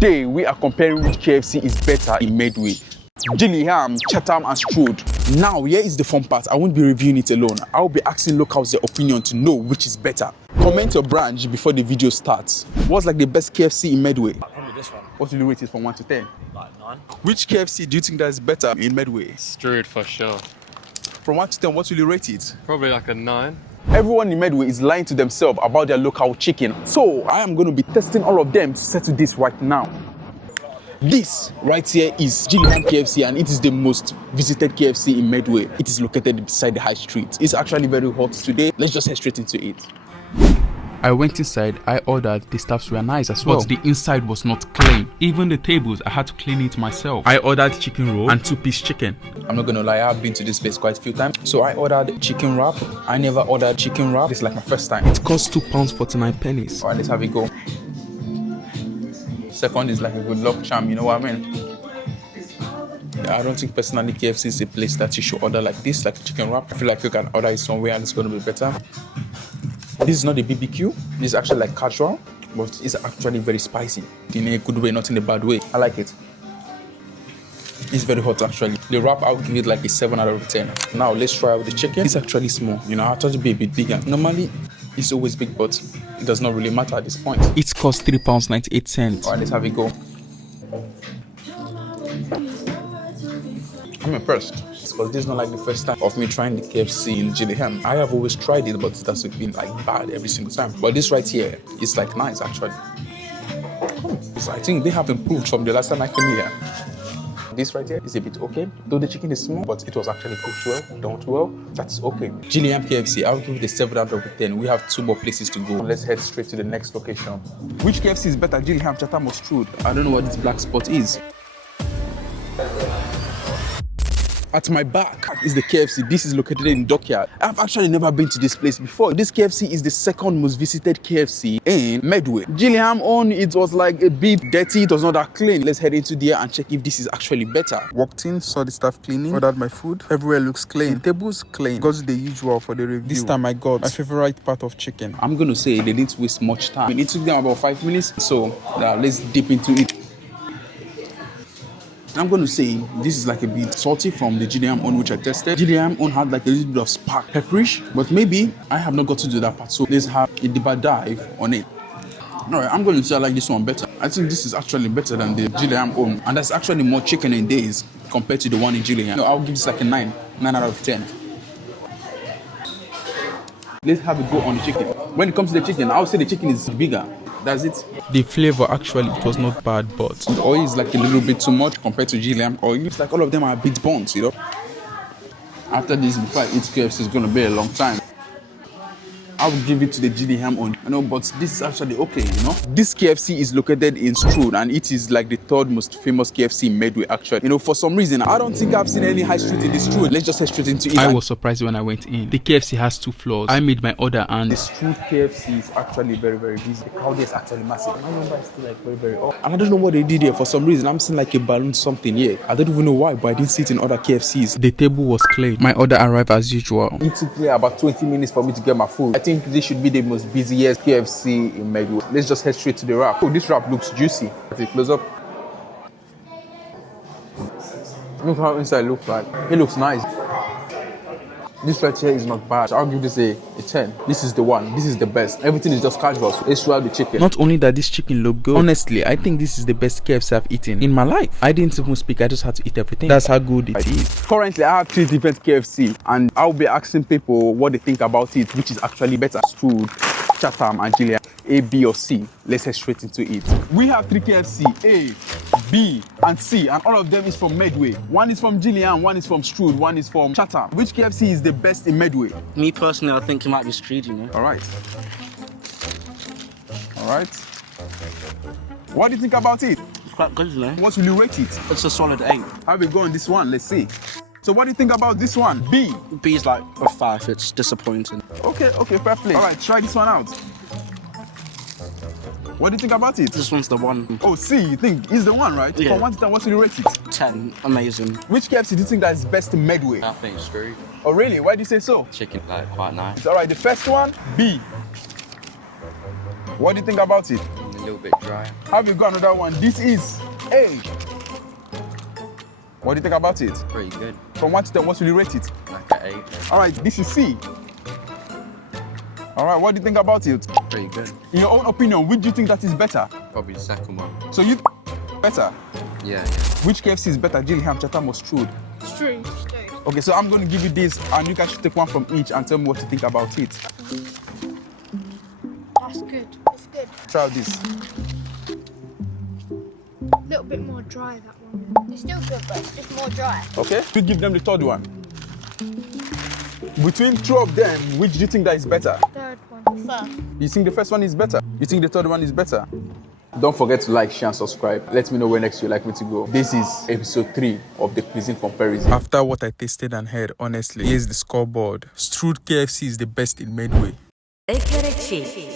Today, we are comparing which KFC is better in Medway. Gillingham, Chatham and Strood. Now, here is the fun part. I won't be reviewing it alone. I'll be asking locals their opinion to know which is better. Comment your branch before the video starts. What's like the best KFC in Medway? Probably this one. What will you rate it from 1 to 10? Like 9. Which KFC do you think that is better in Medway? Strood for sure. From 1 to 10, what will you rate it? Probably like a 9. Everyone in Medway is lying to themselves about their local chicken. So I am going to be testing all of them to settle this right now. This right here is Gillingham KFC and it is the most visited KFC in Medway. It is located beside the high street. It's actually very hot today. Let's just head straight into it. I went inside, I ordered, the staffs were nice as well. But the inside was not clean. Even the tables, I had to clean it myself. I ordered chicken roll and 2-piece chicken. I'm not gonna lie, I've been to this place quite a few times. So I ordered chicken wrap. I never ordered chicken wrap. This is like my first time. It costs £2.49. Alright, let's have it go. Second is like a good luck charm, you know what I mean? Yeah, I don't think personally KFC is a place that you should order like this, like chicken wrap. I feel like you can order it somewhere and it's gonna be better. This is not a BBQ, this is actually like casual, but it's actually very spicy. In a good way, not in a bad way. I like it. It's very hot actually. The wrap, I'll give it like a 7 out of 10. Now let's try out the chicken. It's actually small, you know, I thought it'd be a bit bigger. Normally, it's always big, but it does not really matter at this point. It costs £3.98. Alright, let's have it go. I'm impressed. Because this is not like the first time of me trying the KFC in Gillingham. I have always tried it, but it has been like bad every single time. But this right here is like nice actually. So I think they have improved from the last time I came here. This right here is a bit okay. Though the chicken is small, but it was actually cooked well, done well. That's okay. Gillingham KFC, I'll give it a 7 out of 10. We have 2 more places to go. Let's head straight to the next location. Which KFC is better, Gillingham, Chatham or Strood? I don't know what this black spot is. At my back is the KFC. This is located in Dockyard. I've actually never been to this place before. This KFC is the second most visited KFC in Medway. Gillingham on it was like a bit dirty. It was not that clean. Let's head into there and check if this is actually better. Walked in, saw the staff cleaning, ordered my food. Everywhere looks clean. The tables clean. Got the usual for the review. This time I got my favorite part of chicken. I'm gonna say they didn't waste much time. It took them about 5 minutes. So let's dip into it. I'm going to say this is like a bit salty from the Gillingham on which I tested. Gillingham on had like a little bit of spark pepperish, but maybe I have not got to do that part. So let's have a deeper dive on it. Alright, I'm going to say I like this one better. I think this is actually better than the Gillingham on, and there's actually more chicken in days compared to the one in Gillingham. I'll give this like a 9 out of 10. Let's have it go on the chicken. When it comes to the chicken, I would say the chicken is bigger. That's it. The flavor actually, it was not bad, but the oil is like a little bit too much compared to Gillingham oil. It's like all of them are a bit burnt, you know. After this, before I eat KFC, it's gonna be a long time. I would give it to the Gillingham on, you know, but this is actually okay, you know. This KFC is located in Strood and it is like the 3rd most famous KFC in Medway actually. You know, for some reason, I don't think I've seen any high street in this Strood. Let's just head straight into it. I was surprised when I went in. The KFC has 2 floors. I made my order and the Strood KFC is actually very, very busy. The crowd is actually massive. I remember it's still like very, very off. And I don't know what they did here for some reason. I'm seeing like a balloon something here. I don't even know why, but I didn't see it in other KFCs. The table was clean. My order arrived as usual. It took me about 20 minutes for me to get my food. I think this should be the most busiest KFC in Medway. Let's just head straight to the wrap. Oh, this wrap looks juicy. Let's take a close up. Look how inside looks like. It looks nice. This right here is not bad. I'll give this a 10. This is the one. This is the best. Everything is just casual. So let's try the chicken. Not only that this chicken look good, honestly, I think this is the best KFC I've eaten in my life. I didn't even speak. I just had to eat everything. That's how good it is. Currently, I have 3 different KFC and I'll be asking people what they think about it, which is actually better. Strood, Chatham and Gillingham. A, B or C. Let's head straight into it. We have 3 KFC, A, B and C, and all of them is from Medway. One is from Gillingham, one is from Strood, one is from Chatham. Which KFC is the best in Medway? Me personally, I think it might be Strood, you know. Alright. Alright. What do you think about it? It's quite good, you know. What will you rate it? It's a solid 8. How we go on this one? Let's see. So what do you think about this one? B. B is like a 5. It's disappointing. Okay, fair play. Alright, try this one out. What do you think about it? This one's the one. Oh, C, you think it's the one, right? Yeah. From 1 to 10, what will you rate it? 10. Amazing. Which KFC do you think that is best in Medway? I think Strood. Oh, really? Why do you say so? Chicken, like, quite nice. Alright, the first one, B. What do you think about it? little bit dry. Have you got another one? This is A. What do you think about it? Pretty good. From 1 to 10, what will you rate it? Like an 8. All right, this is C. All right, what do you think about it? Pretty good. In your own opinion, which do you think that is better? Probably the second one. So you better? Yeah. Which KFC is better, Gillingham, Chatham, or Strood? Strood. Okay, so I'm going to give you this, and you guys should take one from each and tell me what you think about it. That's good. It's good. Try out this. A little bit more dry, that one. It's still good, but it's just more dry. Okay? You give them the third one. Between two of them, which do you think that is better? Third one. First. You think the first one is better? You think the third one is better? Don't forget to like, share, and subscribe. Let me know where next you'd like me to go. This is episode 3 of the cuisine comparison. After what I tasted and heard, honestly, here's the scoreboard. Strood KFC is the best in Medway. igsh.